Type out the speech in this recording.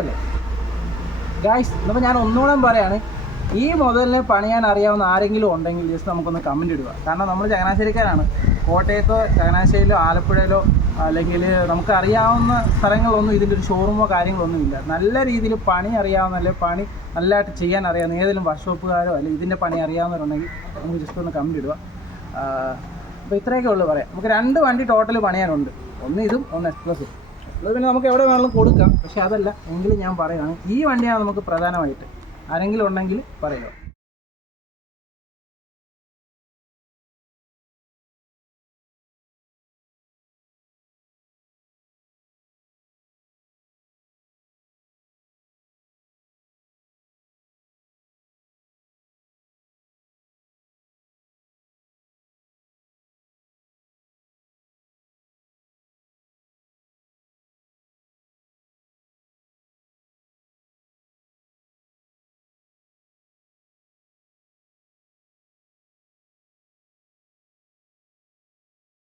അല്ലേ ഗായ്സ്? അപ്പോൾ ഞാൻ ഒന്നുകൂടെ പറയാണ്, ഈ മുതലിനെ പണിയാൻ അറിയാവുന്ന ആരെങ്കിലും ഉണ്ടെങ്കിൽ ജസ്റ്റ് നമുക്കൊന്ന് കമൻറ്റ് ഇടുക. കാരണം നമ്മൾ ചങ്ങനാശ്ശേരിക്കാരാണ്. കോട്ടയത്തോ ചങ്ങനാശ്ശേരിയിലോ ആലപ്പുഴയിലോ അല്ലെങ്കിൽ നമുക്ക് അറിയാവുന്ന സ്ഥലങ്ങളൊന്നും ഇതിൻ്റെ ഒരു ഷോറൂമോ കാര്യങ്ങളൊന്നും ഇല്ല. നല്ല രീതിയിൽ പണി അറിയാവുന്ന, അല്ലെങ്കിൽ പണി നല്ലതായിട്ട് ചെയ്യാൻ അറിയാവുന്ന ഏതെങ്കിലും വർക്ക്ഷോപ്പുകാരോ അല്ലെങ്കിൽ ഇതിൻ്റെ പണി അറിയാവുന്നവരുണ്ടെങ്കിൽ നമുക്ക് ജസ്റ്റ് ഒന്ന് കമൻറ്റ് ഇടുക. അപ്പോൾ ഇത്രയൊക്കെ ഉള്ളൂ പറയാം. നമുക്ക് 2 വണ്ടി ടോട്ടൽ പണിയാനുണ്ട്. ഒന്ന് ഇതും, ഒന്ന് എക്സ്പ്രസ്സും. എക്സ്പ്രസ് പിന്നെ നമുക്ക് എവിടെ വേണമെങ്കിലും കൊടുക്കാം. പക്ഷേ അതല്ല, എങ്കിലും ഞാൻ പറയുകയാണ്, ഈ വണ്ടിയാണ് നമുക്ക് പ്രധാനമായിട്ട്. ആരെങ്കിലും ഉണ്ടെങ്കിൽ പറയുക.